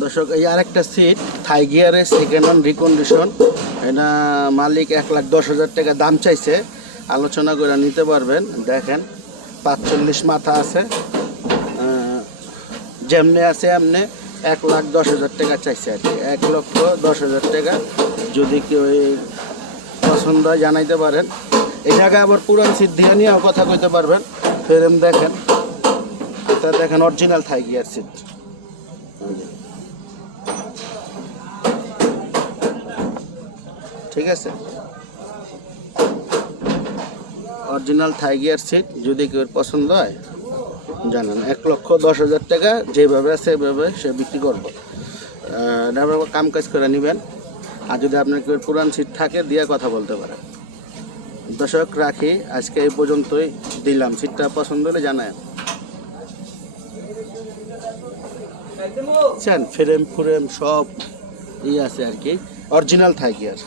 দর্শক, এই আরেকটা সিট থাই গিয়ারের সেকেন্ড হ্যান্ড রিকন্ডিশন। এটা মালিক 1,10,000 টাকা দাম চাইছে, আলোচনা করে নিতে পারবেন। দেখেন 45 মাথা আছে, যেমনে আছে এমনি 1,10,000 টাকা চাইছে আর কি। 1,10,000 টাকা। যদি কেউ পছন্দ হয় জানাইতে পারেন। এই জায়গায় আবার পুরান সিট দিয়ে নিয়েও কথা কইতে পারবেন। ফ্রেম দেখেন, এটা দেখেন অরিজিনাল থাই গিয়ার সিট। ঠিক আছে, অরিজিনাল থাই গিয়ার সিট। যদি কেউ পছন্দ হয় জানান। 1,10,000 টাকা যেভাবে আছে সেভাবে সে বিক্রি করবো। কাম কাজ করে নেবেন। আর যদি আপনার কেউ পুরান সিট থাকে দিয়ে কথা বলতে পারেন। দর্শক, রাখি আজকে এই পর্যন্তই দিলাম। সিটটা পছন্দ হলে জানায়। ফ্রেম সব আছে আর কি, অরিজিনাল থাই গিয়ার।